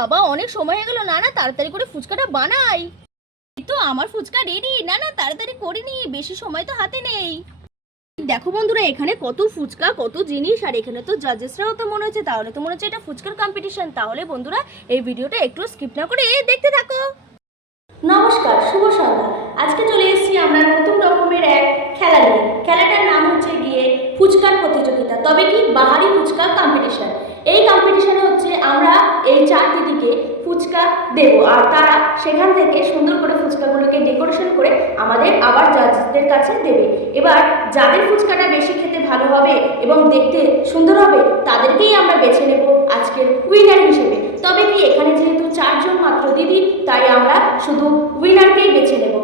বাবা, অনেক সময় হয়ে গেল। না না তাড়াতাড়ি করে ফুচকাটা বানাই। তো আমার ফুচকা রেডি না না তাড়াতাড়ি করিনি বেশি সময় তো হাতে নেই। দেখো বন্ধুরা, এখানে কত ফুচকা, কত জিনিস, আর এখানে তো জাজেসরাও তো মনে হচ্ছে। তাহলে তো মনে হচ্ছে এটা ফুচকার কম্পিটিশন তাহলে বন্ধুরা, এই ভিডিওটা একটু স্কিপ না করে দেখতে থাকো। নমস্কার, শুভ সন্ধ্যা। আজকে চলে এসেছি আমরা নতুন রকমের এক খেলা নিয়ে। খেলাটার নাম হচ্ছে গিয়ে ফুচকার প্রতিযোগিতা। তবে কি? বাহারি ফুচকা কম্পিটিশন এই কম্পিটিশনে হচ্ছে আমরা এই চার দিদিকে ফুচকা দেব। আর তারা সেখান থেকে সুন্দর করে ফুচকাগুলোকে ডেকোরেশন করে আমাদের আবার জাজদের কাছে দেবে। এবার যাদের ফুচকাটা বেশি খেতে ভালো হবে এবং দেখতে সুন্দর হবে, তাদেরকেই আমরা বেছে নেব আজকের উইনার হিসেবে। তবে কি এখানে যেহেতু চারজন মাত্র দিদি, তাই আমরা শুধু উইনারকেই বেছে নেব।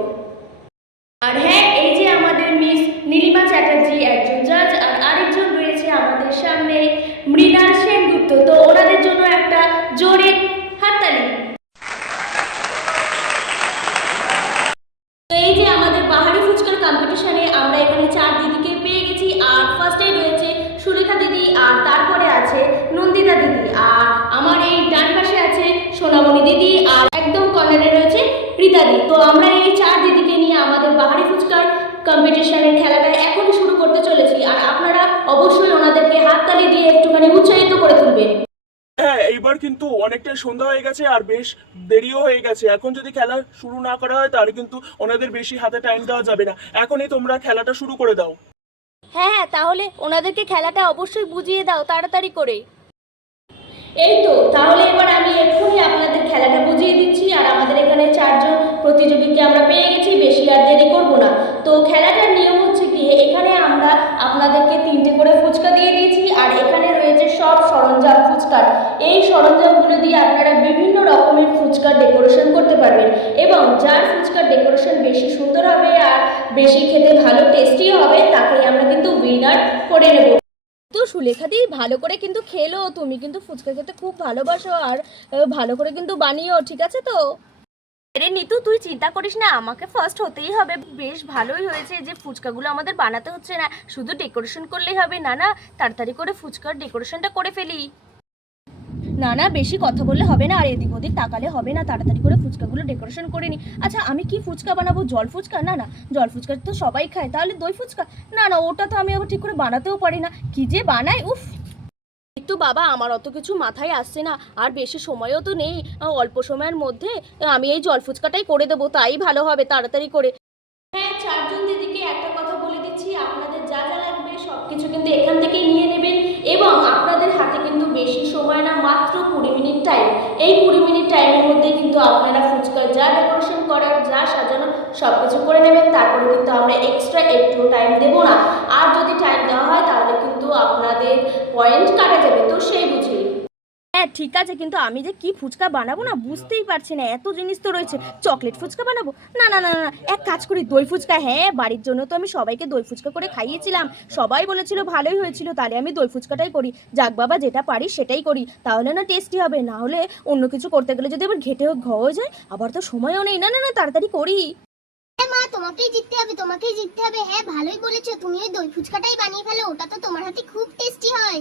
আর হ্যাঁ এই যে আমাদের মিস নীলিমা চ্যাটার্জি একজন জাজ আর আরেকজন রয়েছে আমাদের সামনে মৃণাল সেনগুপ্ত তো ওনাদের জন্য একটা জোরে হাততালি তো এই যে আমাদের পাহাড়ি ফুচকার কম্পিটিশনে আমরা এখানে চার দিদিকে পেয়ে গেছি আর ফার্স্টে রয়েছে সুরেখা দিদি আর তারপরে আছে নন্দিতা দিদি আর আমার এই ডান পাশে আছে সোনামণি দিদি আর একদম কর্নারে রয়েছে রীতা দি তো আমরা এই চার দিদিকে নিয়ে আমাদের পাহাড়ি ফুচকার কম্পিটিশনের খেলাটা এখনই শুরু করতে চলেছি আর আপনারা অবশ্যই ওনাদেরকে হাততালি দিয়ে একটুখানি উৎসাহিত করে তুলবেন এইবার কিন্তু অনেকটা সন্ধ্যা হয়ে গেছে আর বেশ দেরিও হয়ে গেছে। এখন যদি খেলা শুরু না করা হয়, তাহলে কিন্তু ওনাদের বেশি হাতে টাইম দেওয়া যাবে না। এখনই তোমরা খেলাটা শুরু করে দাও। হ্যাঁ হ্যাঁ তাহলে ওনাদেরকে খেলাটা অবশ্যই বুঝিয়ে দাও তাড়াতাড়ি করে। এই তো, তাহলে এবার আমি এক্ষুনি আপনাদের খেলাটা বুঝিয়ে দিচ্ছি আর আমাদের এখানে চারজন প্রতিযোগীকে আমরা পেয়ে গেছি। বেশি আর দেরি করব না। তো খেলাটার নিয়ম গিয়ে এখানে আমরা আপনাদেরকে তিনটে করে ফুচকা দিয়ে দিয়েছি, আর এখানে রয়েছে সব সরঞ্জাম ফুচকার। এই সরঞ্জামগুলো দিয়ে আপনারা বিভিন্ন রকমের ফুচকার ডেকোরেশন করতে পারবেন এবং যার ফুচকার ডেকোরেশন বেশি সুন্দর হবে আর বেশি খেতে ভালো টেস্টি হবে, তাকেই আমরা কিন্তু উইনার করে নেব। তো সুলেখা দি, ভালো করে কিন্তু খেলো তুমি, কিন্তু ফুচকা খেতে খুব ভালোবাসো আর ভালো করে কিন্তু বানিয়েও ঠিক আছে তো? রে নিতু, তুই চিন্তা করিস না, আমাকে ফার্স্ট হতেই হবে। বেশ ভালোই হয়েছে যে ফুচকাগুলো আমাদের বানাতে হচ্ছে না, শুধু ডেকোরেশন করলেই হবে। না না, তাড়াতাড়ি করে ফুচকার ডেকোরেশনটা করে ফেলি। না না, বেশি কথা বললে হবে না, আর এদিক ওদিক তাকালে হবে না, তাড়াতাড়ি করে ফুচকাগুলো ডেকোরেশন করে নি। আচ্ছা আমি কি ফুচকা বানাবো, জল ফুচকা? না না, জল ফুচকা তো সবাই খায়, তাহলে দই ফুচকা? না না, ওটা তো আমি আবার ঠিক করে বানাতেও পারি না। কি যে বানাই, উফ! একটু বাবা, আমার অত কিছু মাথায় আসছে না। আর বেশি সময়ও তো নেই। অল্প সময়ের মধ্যে আমি এই জল ফুচকাটাই করে দেবো। তাই ভালো হবে তাড়াতাড়ি করে। হ্যাঁ চারজন দিদিকে একটা কথা বলে দিচ্ছি। আপনাদের যা যা লাগবে সব কিছু কিন্তু এখান থেকেই নিয়ে নেবেন। এবং আপনাদের হাতে কিন্তু বেশি সময় না, মাত্র কুড়ি মিনিট টাইম এই কুড়ি মিনিট টাইমের মধ্যে কিন্তু আপনারা ফুচকার যা ডেকোরেশন করার, যা সব কিছু করে নেবেন, তারপরে কিন্তু আমরা এক্সট্রা একটু টাইম দেবো না। আর যদি টাইম দেওয়া হয়, তাহলে কিন্তু আপনাদের পয়েন্ট কাটা যাবে, তো সেই বুঝি। হ্যাঁ ঠিক আছে, কিন্তু আমি যে কি ফুচকা বানাবো না বুঝতেই পারছি না, এত জিনিস তো রয়েছে। চকলেট ফুচকা বানাবো? না না না না এক কাজ করি, দই ফুচকা হ্যাঁ বাড়ির জন্য তো আমি সবাইকে দই ফুচকা করে খাইয়েছিলাম। সবাই বলেছিল ভালোই হয়েছিল, তাহলে আমি দই ফুচকাটাই করি। যাক বাবা, যেটা পারি সেটাই করি, তাহলে না টেস্টি হবে, না হলে অন্য কিছু করতে গেলে যদি আবার ঘেটে ঘ হয়ে যায়, আবার তো সময়ও নেই। না না না, তাড়াতাড়ি করি। তোমাকেই জিততে হবে তোমাকেই জিততে হবে। হ্যাঁ ভালোই বলেছ। তুমি ওই দই ফুচকাটাই বানিয়ে ফেলো ওটা তো তোমার হাতে খুব টেস্টি হয়।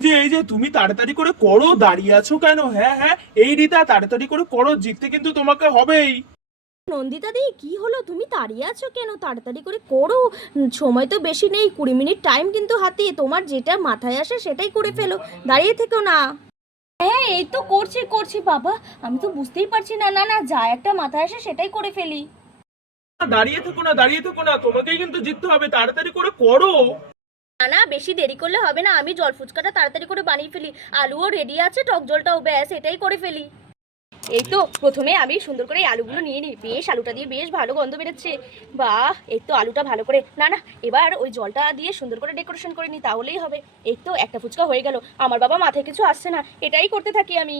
যে এই যে তুমি তাড়াতাড়ি করে করো দাঁড়িয়ে আছো কেন? হ্যাঁ হ্যাঁ এই রীতা তাড়াতাড়ি করে করো জিততে কিন্তু তোমাকে হবেই। নন্দিতা দি কি হলো? তুমি দাঁড়িয়ে আছো কেন? তাড়াতাড়ি করে করো। সময় তো বেশি নেই কুড়ি মিনিট টাইম কিন্তু হাতে। তোমার যেটা মাথায় আসে সেটাই করে ফেলো। দাঁড়িয়ে থেকো না। হ্যাঁ এই তো করছি করছি বাবা। আমি তো বুঝতেই পারছি না। না না যা একটা মাথায় আসে সেটাই করে ফেলি। দাঁড়িয়ে থেকো না, দাঁড়িয়ে থেকো না, তোমাকেই কিন্তু জিততে হবে, তাড়াতাড়ি করে করো। না বেশি দেরি করলে হবে না, আমি জল ফুচকাটা তাড়াতাড়ি করে বানিয়ে ফেলি। আলুও রেডি আছে, টক জলটাও ব্যাস, এটাই করে ফেলি। এই তো, প্রথমে আমি সুন্দর করে আলুগুলো নিয়ে নিই। বেশ, আলুটা দিয়ে বেশ ভালো গন্ধ বেরোচ্ছে। বাহ, এই তো আলুটা ভালো করে, না না, এবার ওই জলটা দিয়ে সুন্দর করে ডেকোরেশন করে নিই, তাহলেই হবে। এই তো, একটা ফুচকা হয়ে গেল। আমার বাবা মাথায় কিছু আসছে না, এটাই করতে থাকি আমি।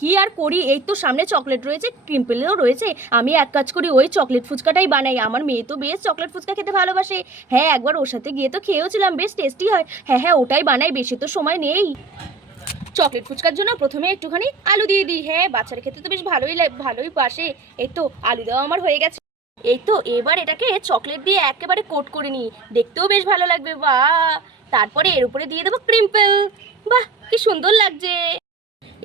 কি আর করি? এই তো সামনে চকলেট রয়েছে ক্রিম্পেলও রয়েছে। আমি এক কাজ করি, ওই চকলেট ফুচকাটাই বানাই। আমার মেয়ে তো বেশ চকলেট ফুচকা খেতে ভালোবাসে। হ্যাঁ একবার ওর সাথে গিয়ে তো খেয়েওছিলাম, বেশ টেস্টি হয়। হ্যাঁ হ্যাঁ ওটাই বানাই, বেশি তো সময় নেই। চকলেট ফুচকার জন্য প্রথমে একটুখানি আলু দিয়ে দিই। হ্যাঁ বাচ্চার খেতে তো বেশ ভালোই ভালোই বাসে। এই তো আলু দেওয়া আমার হয়ে গেছে। এই তো এবার এটাকে চকলেট দিয়ে একেবারে কোট করে নিই। দেখতেও বেশ ভালো লাগবে, বাহ! তারপরে এর উপরে দিয়ে দেবো ক্রিম্পেল বাহ, কি সুন্দর লাগছে!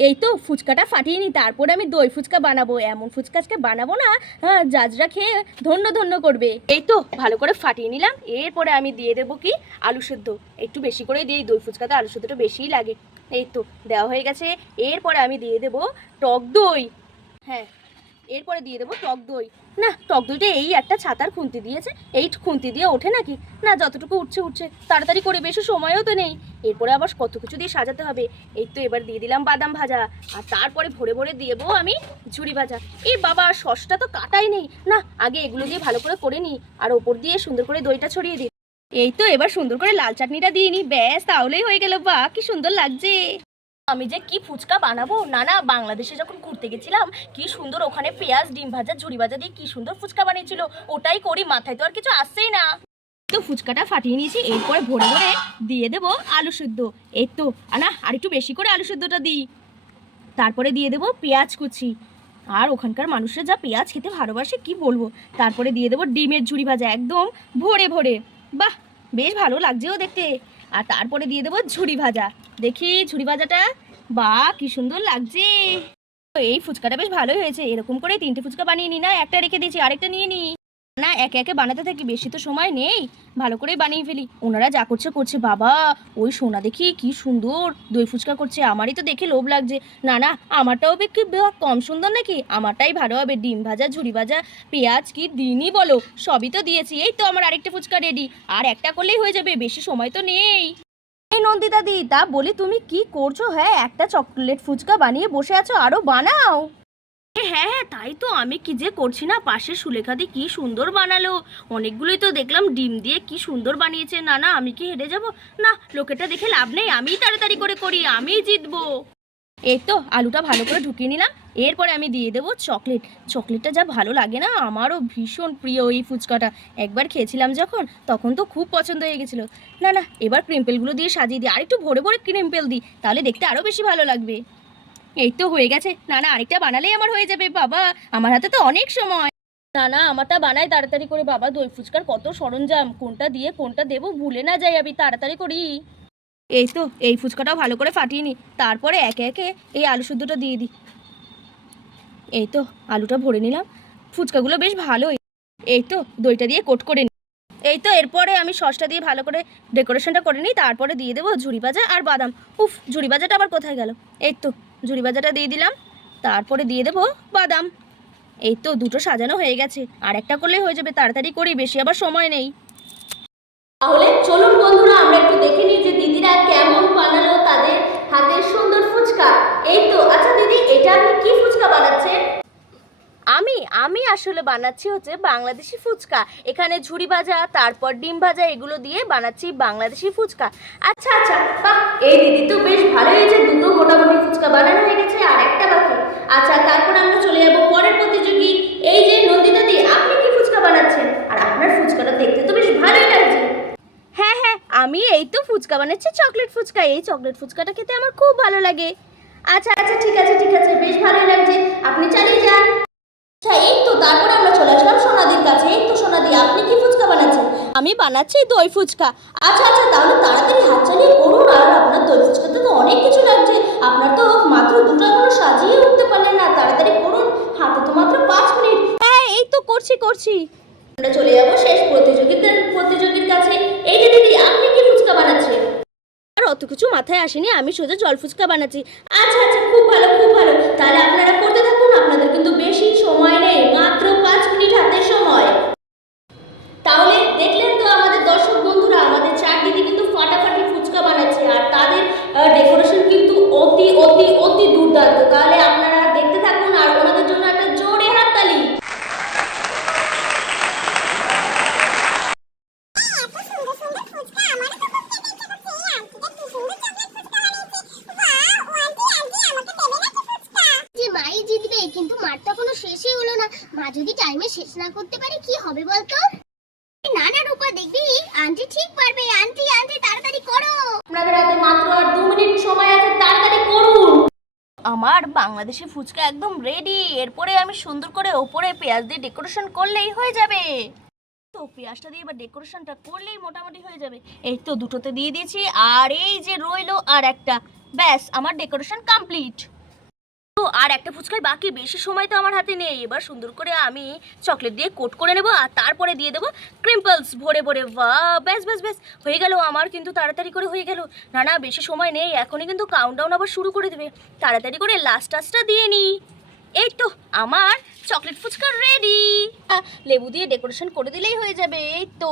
এই তো ফুচকাটা ফাটিয়ে নি, তারপরে আমি দই ফুচকা বানাবো। এমন ফুচকা আজকে বানাবো না হ্যাঁ জাজরা খেয়ে ধন্য ধন্য করবে। এই তো ভালো করে ফাটিয়ে নিলাম, এরপরে আমি দিয়ে দেবো কি? আলু সেদ্ধ। একটু বেশি করে দিই, দই ফুচকাতে আলু সেদ্ধটা বেশিই লাগে। এই তো দেওয়া হয়ে গেছে, এরপরে আমি দিয়ে দেবো টক দই। হ্যাঁ এরপরে দিয়ে দেবো টক দই। না, টক দইটা এই একটা ছাতার খুন্তি দিয়েছে, এই খুন্তি দিয়ে ওঠে নাকি? না, যতটুকু উঠছে উঠছে, তাড়াতাড়ি করে বেশি, সময়ও তো নেই। এরপরে আবার কত কিছু দিয়ে সাজাতে হবে। এই তো এবার দিয়ে দিলাম বাদাম ভাজা। আর তারপরে ভরে ভরে দেবো আমি ঝুড়ি ভাজা। এই বাবা সসটা তো কাটাই নেই। না, আগে এগুলো দিয়ে ভালো করে করে নিই। আর ওপর দিয়ে সুন্দর করে দইটা ছড়িয়ে দিই। এই তো এবার সুন্দর করে লাল চাটনিটা দিয়ে নিই। ব্যাস, তাহলেই হয়ে গেল বা, কি সুন্দর লাগছে। আমি যে কি ফুচকা বানাবো? না না বাংলাদেশে যখন ঘুরতে গেছিলাম, কি সুন্দর ওখানে পেঁয়াজ, ডিম ভাজা ঝুড়ি ভাজা দিয়ে কি সুন্দর ফুচকা বানিয়েছিল। ওটাই করি, মাথায় তো আর কিছু আসছেই না। তো ফুচকাটা ফাটিয়ে নিয়েছি, এরপরে ভরে ভরে দিয়ে দেবো আলু সেদ্ধ। এই তো না আর একটু বেশি করে আলু সেদ্ধটা দিই। তারপরে দিয়ে দেবো পেঁয়াজ কুচি। আর ওখানকার মানুষরা যা পেঁয়াজ খেতে ভালোবাসে, কি বলব? তারপরে দিয়ে দেবো ডিমের ঝুড়ি ভাজা, একদম ভরে ভরে। বাহ, বেশ ভালো লাগছেও দেখতে। আর তারপরে দিয়ে দেবো ঝুড়ি ভাজা। দেখি ঝুড়ি ভাজাটা, বা কি সুন্দর লাগছে। এই ফুচকাটা বেশ ভালোই হয়েছে, এরকম করে তিনটে ফুচকা বানিয়ে নি না, একটা রেখে দিয়েছি, আরেকটা নিয়ে নি না, একে একে বানাতে থাকি, বেশি তো সময় নেই। ভালো করেই বানিয়ে ফেলি। ওনারা যা করছে করছে। বাবা, ওই সোনা দেখি কি সুন্দর। দই ফুচকা করছে। আমারই তো দেখে লোভ লাগছে। না না, আমারটাও কি কম সুন্দর নাকি? আমারটাই ভালো হবে। ডিম ভাজা ঝুড়ি ভাজা, পেঁয়াজ কি দিনই বলো? সবই তো দিয়েছি। এই তো আমার আরেকটা ফুচকা রেডি আর একটা করলেই হয়ে যাবে। বেশি সময় তো নেই। এই নন্দিতা দি তা বলি তুমি কি করছ? হ্যাঁ একটা চকলেট ফুচকা বানিয়ে বসে আছো। আরও বানাও। হ্যাঁ হ্যাঁ তাই তো। আমি কি যে করছি না? পাশে সুলেখা দি কি সুন্দর বানালো। অনেকগুলোই তো দেখলাম, ডিম দিয়ে কি সুন্দর বানিয়েছে। না না, আমি কি হেরে যাব? না লোকেটা দেখে লাভ নেই। আমিই তাড়াতাড়ি করে করি, আমিই জিতবো। এই তো, আলুটা ভালো করে ঢুকিয়ে নিলাম। এরপরে আমি দিয়ে দেবো চকলেট। চকলেটটা যা ভালো লাগে না? আমারও ভীষণ প্রিয় এই ফুচকাটা। একবার খেয়েছিলাম যখন, তখন তো খুব পছন্দ হয়ে গেছিল। না না, এবার ক্রিম্পেলগুলো দিয়ে সাজিয়ে দিই। আর একটু ভরে ভরে ক্রিম্পেল দিই, তাহলে দেখতে আরও বেশি ভালো লাগবে। এই তো হয়ে গেছে। না না আরেকটা বানালেই আমার হয়ে যাবে বাবা। আমার হাতে তো অনেক সময়। না না আমারটা বানাই তাড়াতাড়ি করে বাবা। দই ফুচকার কত সরঞ্জাম কোনটা দিয়ে কোনটা দেবো ভুলে না যাই আমি তাড়াতাড়ি করি। এই তো এই ফুচকাটাও ভালো করে ফাটিয়ে নিই তারপরে একে একে এই আলু শুদ্ধটা দিয়ে দিই এই তো আলুটা ভরে নিলাম। ফুচকাগুলো বেশ ভালোই। এই তো দইটা দিয়ে কোট করে এই তো এরপরে আমি সসটা দিয়ে ভালো করে ডেকোরেশনটা করে নিই, তারপরে দিয়ে দেবো ঝুড়ি ভাজা আর বাদাম। উফ ঝুড়ি ভাজাটা আবার কোথায় গেল? এই তো ঝুড়ি ভাজাটা দিয়ে দিলাম, তারপরে দিয়ে দেবো বাদাম। এই তো দুটো সাজানো হয়ে গেছে, আর একটা করলেই হয়ে যাবে, তাড়াতাড়ি করি, বেশি আবার সময় নেই। তাহলে চলুন বন্ধুরা, আমরা একটু দেখে নিই যে দিদিরা কেমন বানালো তাদের হাতের সুন্দর ফুচকা। এই তো আচ্ছা দিদি, এটা আপনি কি আমি আমি আসলে বানাচ্ছি হচ্ছে বাংলাদেশি ফুচকা। এখানে ঝুড়ি ভাজা, তারপর ডিম ভাজা, এগুলো দিয়ে বানাচ্ছি বাংলাদেশি ফুচকা। আচ্ছা আচ্ছা বাহ, এই দিদি তো বেশ ভালো হয়েছে। দুটো মোটামুটি ফুচকা বানানো হয়ে গেছে আর একটা বাকি। আচ্ছা তারপর আমরা চলে যাব পরের প্রতিযোগী। এই যে নন্দিতা দি আপনি কি ফুচকা বানাচ্ছেন? আর আপনার ফুচকাটা দেখতে তো বেশ ভালোই লাগছে। হ্যাঁ হ্যাঁ আমি এই তো ফুচকা বানাচ্ছি, চকলেট ফুচকা। এই চকলেট ফুচকাটা খেতে আমার খুব ভালো লাগে। আচ্ছা আচ্ছা ঠিক আছে ঠিক আছে, বেশ ভালোই লাগছে আপনি চালিয়ে যান আচ্ছা এই তো তারপরে আমরা চলে আসলাম সোনাদির কাছে এই তো সোনাদি আপনি কি ফুচকা বানাচ্ছেন আমি বানাচ্ছি দই ফুচকা। আচ্ছা আচ্ছা তাহলে তাড়াতাড়ি হাত চালিয়ে করুন আর আপনার দই ফুচকাতে তো অনেক কিছু লাগছে। আপনার তো মাত্র দুটো এখনও সাজিয়ে উঠতে পারলেন না। তাড়াতাড়ি করুন হাতে তো মাত্র পাঁচ মিনিট। হ্যাঁ এই তো করছি করছি। আমরা চলে যাব শেষ প্রতিযোগিতার প্রতিযোগীর কাছে। এই যে দিদি আপনি কি ফুচকা বানাচ্ছেন? আর অত কিছু মাথায় আসেনি আমি সোজা জল ফুচকা বানাচ্ছি। আচ্ছা আচ্ছা খুব ভালো খুব ভালো। তাহলে আপনারা করতে থাকুন আপনাদের কিন্তু বেশি সময় নেই মাত্র পাঁচ মিনিট হাতে সময় তাহলে দেখলেন তো আমাদের দর্শক বন্ধুরা আমাদের চার দিদি কিন্তু ফাটাফাটি ফুচকা বানাচ্ছে আর তাদের ডেকোরেশন কিন্তু অতি অতি অতি দুর্দান্ত তাহলে আপনারা দেখতে থাকুন আর ওনাদের জন্য একটা জোরে হাততালি যে মাই কিন্তু মাঠটা কোনো শেষই হলো না। মা যদি টাইমে শেষ না করতে পারে কি হবে বলতো? না না রূপা দেখবি আন্টি ঠিক পারবে। আন্টি আন্টি তাড়াতাড়ি করো। আপনাদের হাতে মাত্র আর দু মিনিট সময় আছে তাড়াতাড়ি করুন। আমার বাংলাদেশি ফুচকা একদম রেডি এরপরে আমি সুন্দর করে ওপরে পেঁয়াজ দিয়ে ডেকোরেশন করলেই হয়ে যাবে। তো পেঁয়াজটা দিয়ে এবার ডেকোরেশনটা করলেই মোটামুটি হয়ে যাবে। এই তো দুটোতে দিয়ে দিয়েছি আর এই যে রইল আর একটা। ব্যাস আমার ডেকোরেশন কমপ্লিট তো আর একটা ফুচকাই বাকি, বেশি সময় তো আমার হাতে নেই। এবার সুন্দর করে আমি চকলেট দিয়ে কোট করে নেব আর তারপরে দিয়ে দেবো ক্রিম্পলস। ভরে ভরে বা ব্যাস ব্যাস ব্যাস, হয়ে গেল আমার কিন্তু তাড়াতাড়ি করে হয়ে গেল। না না, বেশি সময় নেই, এখনই কিন্তু কাউন্টডাউন আবার শুরু করে দেবে। তাড়াতাড়ি করে লাস্ট টাচটা দিয়ে নিই এই তো, আমার চকলেট ফুচকা রেডি লেবু দিয়ে ডেকোরেশন করে দিলেই হয়ে যাবে, এই তো।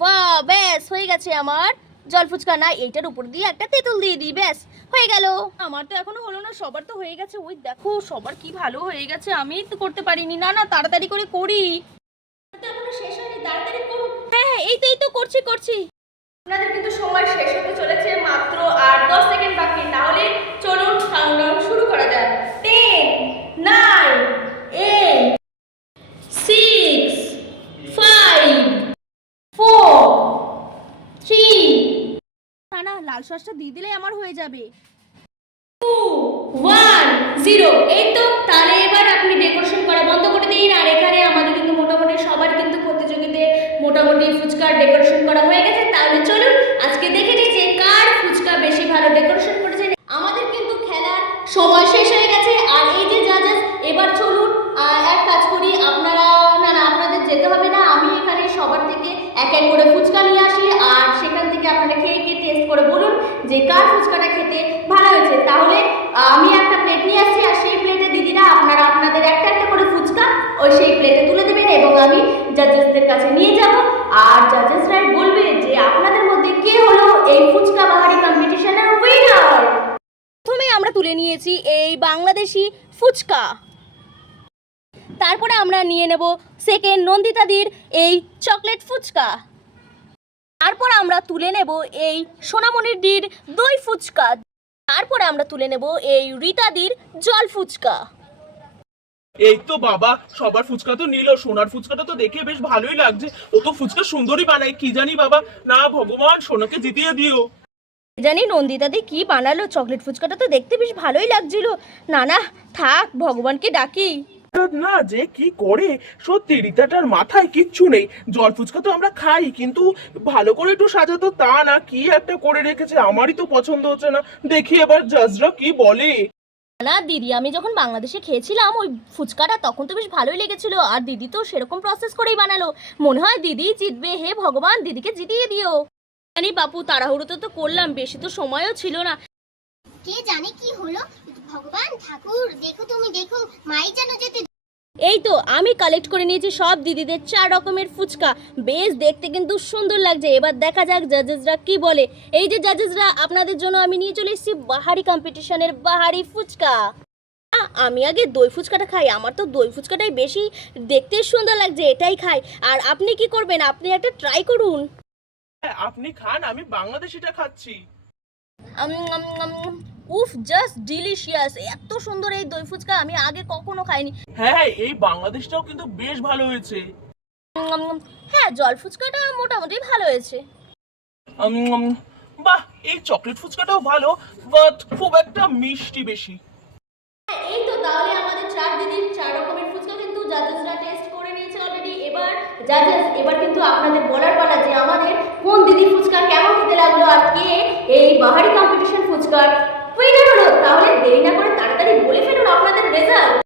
বাহ ব্যাস, হয়ে গেছে আমার জল ফুচকা। না, এইটার উপর দিয়ে একটা তেঁতুল দিয়ে দিই, ব্যাস। হয়ে গেল। আমার তো এখনও হলো না সবার তো হয়ে গেছে। ওই দেখো সবার কি ভালো হয়ে গেছে আমি তো করতে পারিনি। না না তাড়াতাড়ি করে করি। তো এখনও শেষ হয়নি তাড়াতাড়ি হ্যাঁ হ্যাঁ এই তো এই তো করছি করছি। আপনাদের কিন্তু সময় শেষ হতে চলেছে মাত্র আর দশ সেকেন্ড বাকি তাহলে চলুন কাউন্টডাউন শুরু করা যাক। লাল সসটা দিয়ে দিলেই আমার হয়ে যাবে। ওয়ান জিরো এই তো তাহলে এবার আপনি ডেকোরেশন করা বন্ধ করে দিন আর এখানে আমাদের কিন্তু মোটামুটি সবার কিন্তু প্রতিযোগিতায় মোটামুটি ফুচকার ডেকোরেশন করা হয়ে গেছে তাহলে চলুন আজকে দেখে নিই যে কার ফুচকা বেশি ভালো ডেকোরেশন করেছে আমাদের কিন্তু খেলার সময় শেষ হয়ে গেছে আর এই যে জাজেস এবার চলুন আহ, এক কাজ করি আপনারা না না আপনাদের যেতে হবে না আমি এখানে সবার থেকে এক এক করে ফুচকা নিয়ে আসি আর সেখান থেকে আপনারা খেয়ে খেয়ে টেস্ট করে বলুন যে কার ফুচকাটা খেতে ভালো হয়েছে তাহলে আহ, আমি একটা প্লেট নিয়ে আসছি আর সেই প্লেটে দিদিরা আপনারা আপনাদের একটা একটা করে ফুচকা ওই সেই প্লেটে তুলে দেবেন এবং আমি জাজেসদের কাছে নিয়ে যাব। আর জাজেসরাই বলবে যে, আপনাদের মধ্যে কে হলো এই ফুচকা বাহারি কম্পিটিশনের উইনার প্রথমে আমরা তুলে নিয়েছি এই বাংলাদেশি ফুচকা। তারপরে আমরা নিয়ে নেব সেকেন্ড নন্দিতাদির এই চকলেট ফুচকা। তারপর আমরা তুলে নেব এই সোনামণির দির দই ফুচকা। তারপরে আমরা তুলে নেব এই রীতাদির জল ফুচকা। এই তো বাবা সবার ফুচকা তো নিল সোনার ফুচকাটা তো দেখে বেশ ভালোই লাগছে। ও তো ফুচকা সুন্দরই বানায় কি জানি বাবা? না ভগবান সোনাকে জিতিয়ে দিও। জানি নন্দিতাদি কি বানালো চকলেট ফুচকাটা তো দেখতে বেশ ভালোই লাগছিল। না না থাক ভগবানকে ডাকি। না যে কি করে? সত্যি রিতাটার মাথায় কিচ্ছু নেই। জল ফুচকা তো আমরা খাই কিন্তু ভালো করে একটু সাজাতো তা না কি একটা করে রেখেছে আমারই তো পছন্দ হচ্ছে না। দেখি এবার জাজরা কি বলে। না, দিদি, আমি যখন বাংলাদেশে খেয়েছিলাম, ওই ফুচকাটা তখন তো বেশ ভালোই লেগেছিল। আর দিদি তো সেরকম প্রসেস করেই বানালো। মনে হয় দিদি জিতবে। হে ভগবান, দিদিকে জিতিয়ে দিও। জানি বাপু তাড়াহুড়ো তো করলাম, বেশি তো সময়ও ছিল না। কে জানে কি হলো? ভগবান ঠাকুর, দেখো তুমি, দেখো মাই যেন যেতে এই তো আমি কালেক্ট করে নিয়েছি সব দিদিদের চার রকমের ফুচকা। বেশ দেখতে কিন্তু সুন্দর লাগছে। এবার দেখা যাক জাজেসরা কি বলে। এই যে জাজেসরা আপনাদের জন্য আমি নিয়ে চলে এসেছি বাহারি কম্পিটিশনের বাহারি ফুচকা। আমি আগে দই ফুচকাটা খাই। আমার তো দই ফুচকাটাই বেশি দেখতে সুন্দর লাগছে এটাই খাই। আর আপনি কি করবেন? আপনি একটা ট্রাই করুন। হ্যাঁ, আপনি খান আমি বাংলাদেশিটা খাচ্ছি। উফ জাস্ট ডিলিশিয়াস এত সুন্দর এই দই ফুচকা আমি আগে কখনো খাইনি। হ্যাঁ এই বাংলাদেশটাও কিন্তু বেশ ভালো হয়েছে। হ্যাঁ জল ফুচকাটা মোটামুটি ভালো হয়েছে। বাহ এই চকলেট ফুচকাটাও ভালো বাট খুব একটা মিষ্টি বেশি। এই তো তাহলে আমাদের চার দিদির চার রকমের ফুচকা কিন্তু জাজেসরা টেস্ট করে নিয়েছে অলরেডি এবার জাজেস এবার কিন্তু আপনাদের বলার পালা যে আমাদের কোন দিদির ফুচকা কেমন খেতে লাগল আর কে এই বাহারি কম্পিটিশন ফুচকার তাহলে দেরি না করে তাড়াতাড়ি বলে ফেলুন আপনাদের রেজাল্ট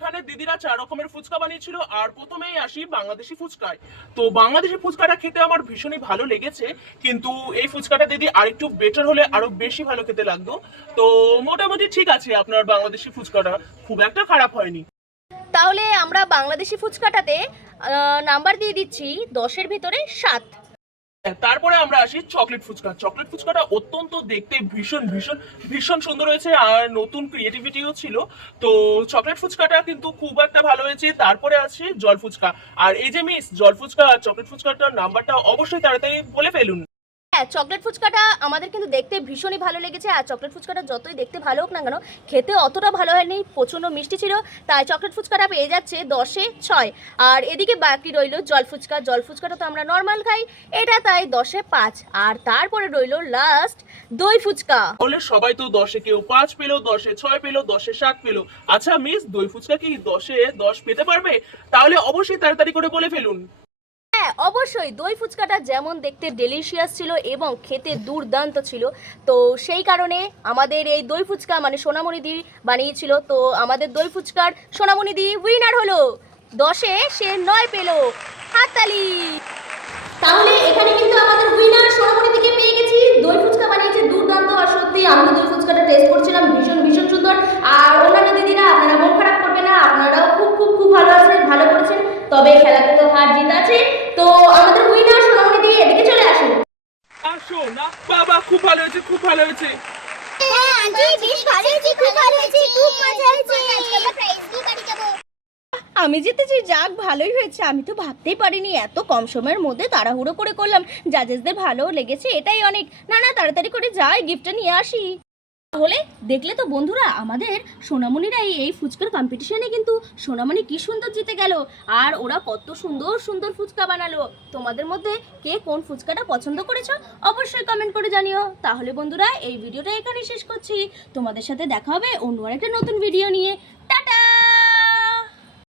এখানে দিদিরা চার রকমের ফুচকা বানিয়েছিল আর প্রথমেই আসি বাংলাদেশি ফুচকায়। তো বাংলাদেশি ফুচকাটা খেতে আমার ভীষণই ভালো লেগেছে কিন্তু এই ফুচকাটা দিদি আরেকটু বেটার হলে আরও বেশি ভালো খেতে লাগতো। তো মোটামুটি ঠিক আছে আপনার বাংলাদেশি ফুচকাটা খুব একটা খারাপ হয়নি। তাহলে আমরা বাংলাদেশি ফুচকাটাতে নাম্বার দিয়ে দিচ্ছি দশের ভিতরে সাত। তারপরে আমরা আসি চকলেট ফুচকা। চকলেট ফুচকাটা অত্যন্ত দেখতে ভীষণ ভীষণ ভীষণ সুন্দর হয়েছে আর নতুন ক্রিয়েটিভিটিও ছিল। তো চকলেট ফুচকাটা কিন্তু খুব একটা ভালো হয়েছে। তারপরে আছে জল ফুচকা। আর এই যে মিস জল ফুচকা আর চকলেট ফুচকাটার নাম্বারটা অবশ্যই তাড়াতাড়ি বলে ফেলুন। হ্যাঁ চকলেট ফুচকাটা আমাদের কিন্তু দেখতে ভীষণই ভালো লেগেছে আর চকলেট ফুচকাটা যতই দেখতে ভালো হোক না কেন, খেতে অতটা ভালো হয়নি, প্রচণ্ড মিষ্টি ছিল, তাই চকলেট ফুচকাটা পেয়ে যাচ্ছে দশে ছয়। আর এদিকে বাকি রইল জল ফুচকা, জল ফুচকাটা তো আমরা নর্মাল খাই, এটা তাই দশে পাঁচ। আর তারপরে রইল লাস্ট দই ফুচকা। বলে সবাই তো দশে কেউ পাঁচ পেল, দশে ছয় পেল, দশে সাত পেল। আচ্ছা মিস দই ফুচকা কি দশে দশ পেতে পারবে? তাহলে অবশ্যই তাড়াতাড়ি করে বলে ফেলুন। হ্যাঁ অবশ্যই। দই ফুচকাটা যেমন দেখতে ডেলিশিয়াস ছিল এবং খেতে দুর্দান্ত ছিল, তো সেই কারণে আমাদের এই দই ফুচকা মানে সোনামণি দি বানিয়েছিল, তো আমাদের দই ফুচকার সোনামণি দি উইনার হলো। দশে সে নয় পেল। হাততালি! তাহলে এখানে কিন্তু আমাদের উইনার সোনামণি দিকে পেয়ে গেছি। দই ফুচকা বানিয়েছে দুর্দান্ত, আর সত্যি আমি দই ফুচকাটা টেস্ট করছিলাম, ভীষণ ভীষণ সুন্দর। আর অন্যান্য দিদিরা আপনারা মন খারাপ করবে না, আপনারাও খুব খুব খুব ভালো আছেন, ভালো করেছেন। তবে খেলাতে তো হার জিত আছে। তো আমাদের উইনার সোনামণি দিয়ে এদিকে চলে আসুন। আসো না বাবা খুব ভালো হয়েছে খুব ভালো হয়েছে। হ্যাঁ আন্টি বেশ ভালো হয়েছে আমি জিতেছি যাক ভালোই হয়েছে। আমি তো ভাবতেই পারিনি এত কম সময়ের মধ্যে তাড়াহুড়ো করে করলাম। জাজেসদের ভালো লেগেছে এটাই অনেক। না না তাড়াতাড়ি করে যাই গিফটটা নিয়ে আসি। তাহলে দেখলে তো বন্ধুরা, আমাদের সোনামণিরা এই ফুচকার কম্পিটিশনে কিন্তু সোনামণি কি সুন্দর জিতে গেল, আর ওরা কত সুন্দর সুন্দর ফুচকা বানালো। তোমাদের মধ্যে কে কোন ফুচকাটা পছন্দ করেছ, অবশ্যই কমেন্ট করে জানিও। তাহলে বন্ধুরা, এই ভিডিওটা এখানে শেষ করছি। তোমাদের সাথে দেখা হবে অন্য আরেকটা নতুন ভিডিও নিয়ে।